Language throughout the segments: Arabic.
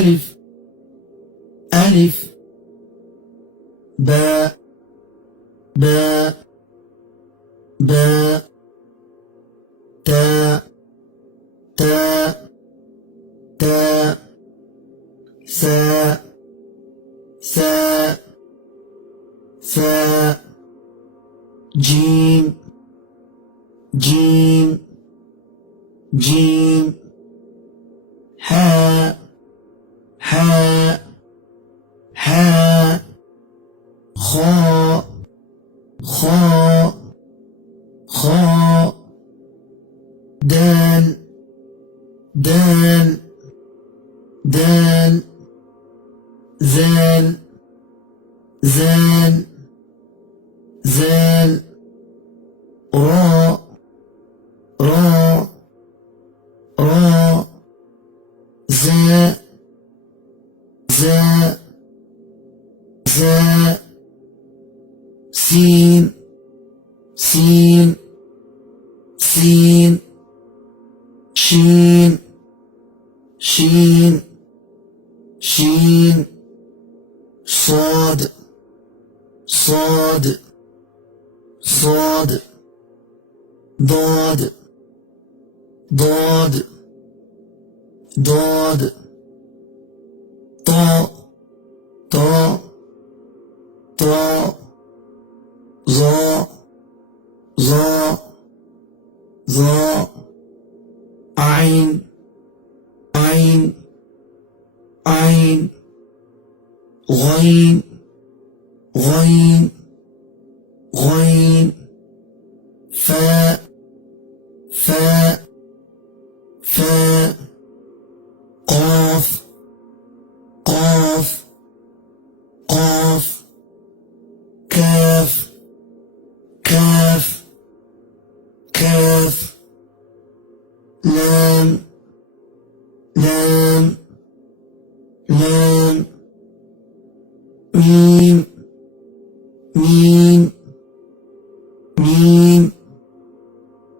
ألف ألف باء باء باء تاء تاء تاء ساء ساء ساء جيم جيم جيم حاء حاء حاء خاء خاء خاء دال دال دال زال زال زال راء راء راء زاء زاء زاء سين سين سين شين شين شين صاد صاد صاد ضاد ضاد ضاد طاء طاء طاء ظاء ظاء ظاء عين عين عين غين غين غين فاء فاء فاء قاف قاف قاف كاف كاف كاف لام لام لام ميم ميم ميم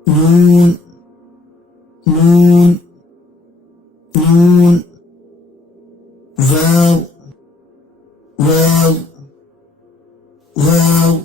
نون نون نون واو واو واو